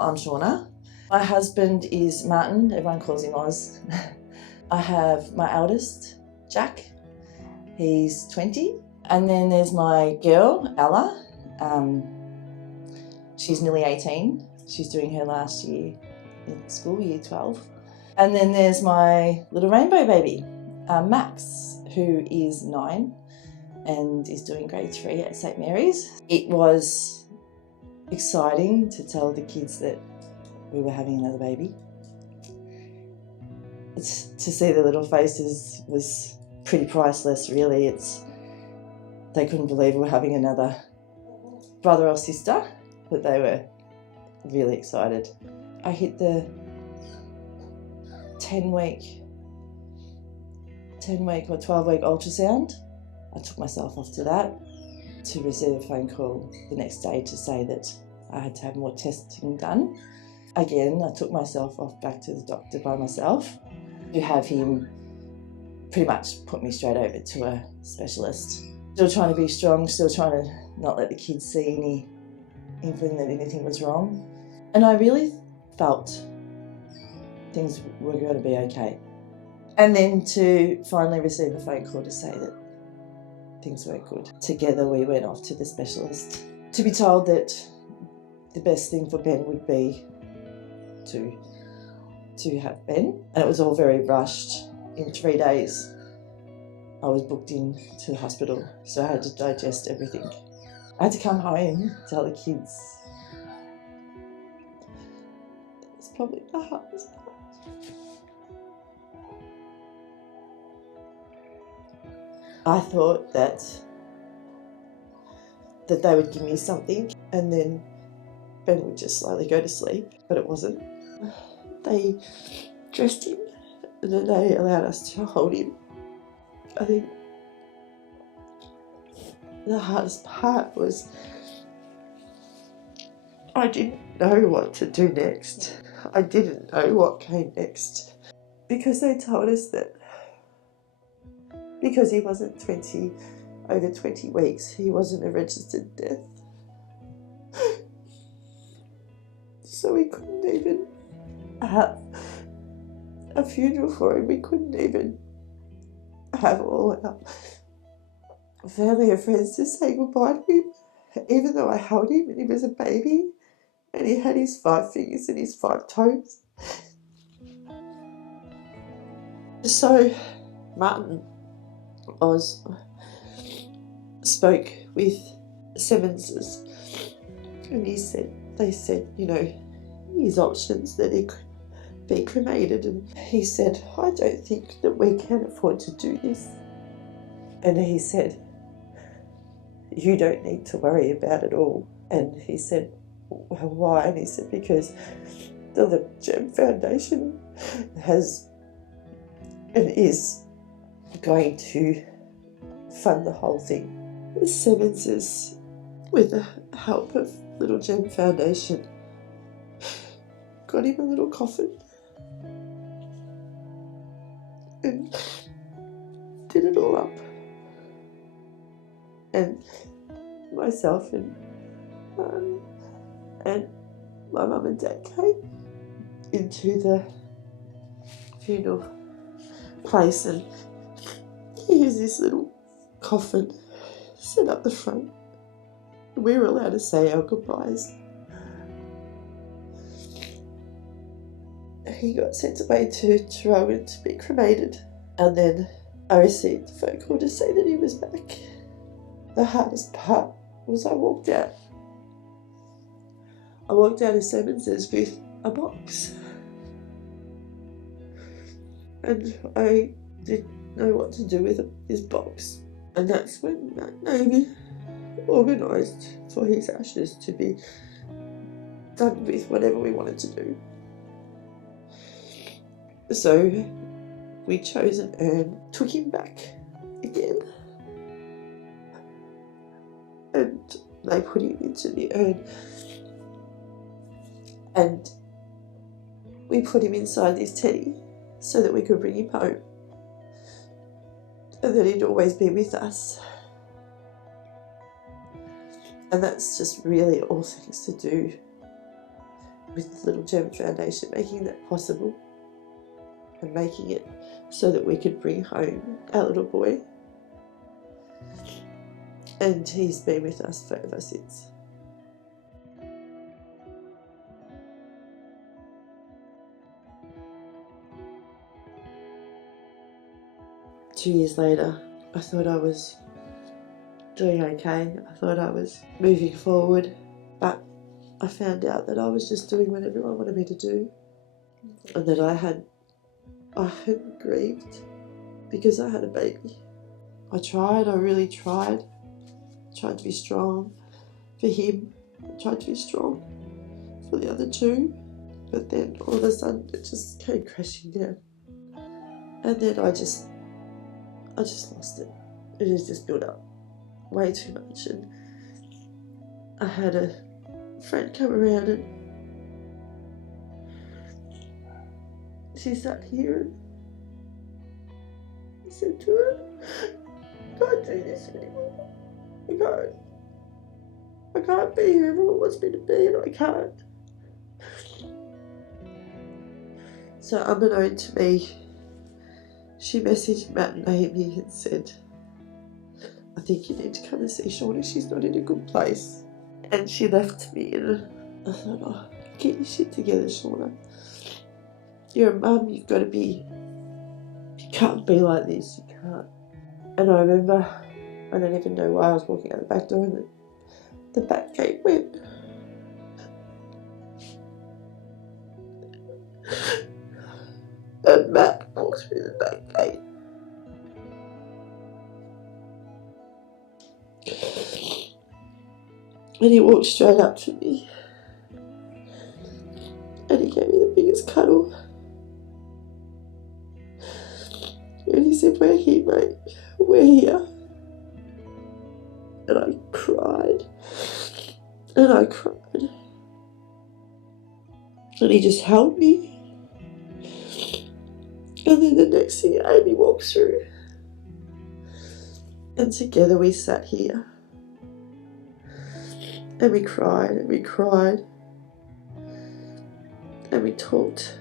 I'm Shona. My husband is Martin, everyone calls him Oz. I have my eldest, Jack, he's 20. And then there's my girl, Ella. She's nearly 18. She's doing her last year in school, year 12. And then there's my little rainbow baby, Max, who is 9 and is doing grade 3 at St Mary's. It was exciting to tell the kids that we were having another baby. To see their little faces was pretty priceless, really. They couldn't believe we were having another brother or sister, but they were really excited. I hit the 10-week or 12-week ultrasound. I took myself off to that to receive a phone call the next day to say that I had to have more testing done. Again, I took myself off back to the doctor by myself to have him pretty much put me straight over to a specialist. Still trying to be strong, still trying to not let the kids see any inkling that anything was wrong. And I really felt things were going to be okay. And then to finally receive a phone call to say that things weren't good. Together we went off to the specialist to be told that the best thing for Ben would be to have Ben. And it was all very rushed. In 3 days I was booked in to the hospital, so I had to digest everything. I had to come home, tell the kids. That was probably the hardest part. I thought that they would give me something and then Ben would just slowly go to sleep, but it wasn't. They dressed him and then they allowed us to hold him. I think the hardest part was I didn't know what to do next. I didn't know what came next because they told us that because he wasn't over 20 weeks, he wasn't a registered death. So we couldn't even have a funeral for him. We couldn't even have all our family and friends to say goodbye to him, even though I held him and he was a baby and he had his 5 fingers and his 5 toes. So Martin Oz spoke with Simmonses and they said, you know, his options, that he could be cremated, and he said, I don't think that we can afford to do this. And he said, you don't need to worry about it all. And he said, well, why? And he said, because the Little Jem Foundation has and is going to fund the whole thing. The Simmonses, with the help of Little Jem Foundation, got him a little coffin and did it all up. And myself and my mum and dad came into the funeral place, and here's this little coffin set up the front. We were allowed to say our goodbyes. He got sent away to Tyrone to be cremated, and then I received a phone call to say that he was back. The hardest part was I walked out of Simmons's with a box, and I didn't know what to do with his box. And that's when Matt Navy organised for his ashes to be done with whatever we wanted to do. So we chose an urn, took him back again, and they put him into the urn, and we put him inside this teddy so that we could bring him home and that he'd always be with us. And that's just really all thanks to do with Little Jem Foundation, making that possible and making it so that we could bring home our little boy. And he's been with us forever since. Two years later, I thought I was doing okay. I thought I was moving forward, but I found out that I was just doing what everyone wanted me to do, and that I hadn't grieved because I had a baby. I really tried to be strong for him, I tried to be strong for the other two, but then all of a sudden it just came crashing down, and then I just lost it. It has just built up way too much, and I had a friend come around and she sat here and I said to her, I can't do this anymore. I can't be who everyone wants me to be, and I can't. So unbeknown to me, she messaged Matt and Amy and said, I think you need to come and see Shona, she's not in a good place. And she left me, and I thought, oh, get your shit together, Shona. You're a mum, you can't be like this, you can't. And I remember, I don't even know why I was walking out the back door, and the back gate went. And Matt walked through the back gate. And he walked straight up to me. And he gave me the biggest cuddle. And he said, we're here, mate. We're here. And I cried. And I cried. And he just held me. And then the next thing, Amy walked through. And together we sat here. And we cried and we cried. And we talked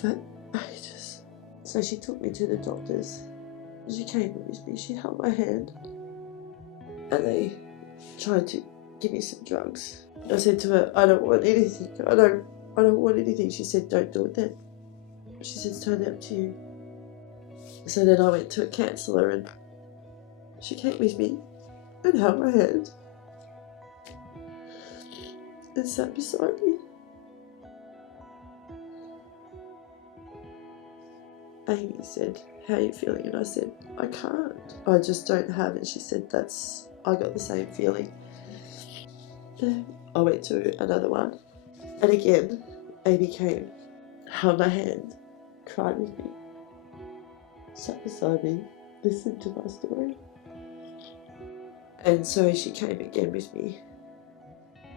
for ages. So she took me to the doctors. She came with me, she held my hand. And they tried to give me some drugs. I said to her, I don't want anything. I don't want anything. She said, don't do it then. She said, it's totally up to you. So then I went to a counsellor, and she came with me and held my hand and sat beside me. Amy said, how are you feeling? And I said, I can't. I just don't have it. She said, I got the same feeling. I went to another one, and again, Amy came, held my hand, cried with me, sat beside me, listened to my story. And so she came again with me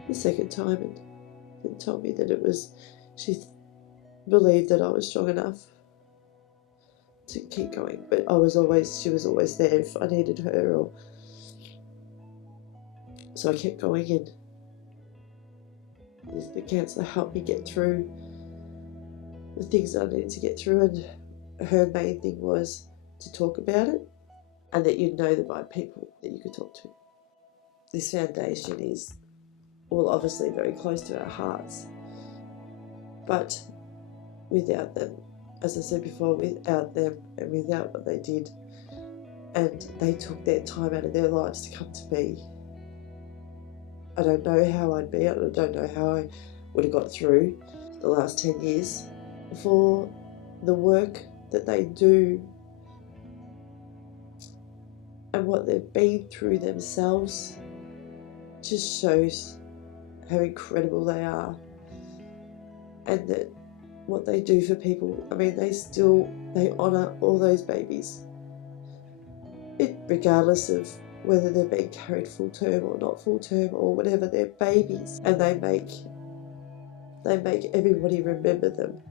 the second time and told me that she believed that I was strong enough to keep going, but she was always there if I needed her, so I kept going in. The counsellor helped me get through the things I needed to get through, and her main thing was to talk about it, and that you'd know the right people that you could talk to. This foundation is, well, obviously very close to our hearts, but without them, as I said before, without them and without what they did, and they took their time out of their lives to come to me, I don't know how I'd be. I don't know how I would have got through the last 10 years. For the work that they do and what they've been through themselves just shows how incredible they are, and that what they do for people, I mean, they honour all those babies, regardless of whether they're being carried full term or not full term or whatever, they're babies, and they make everybody remember them.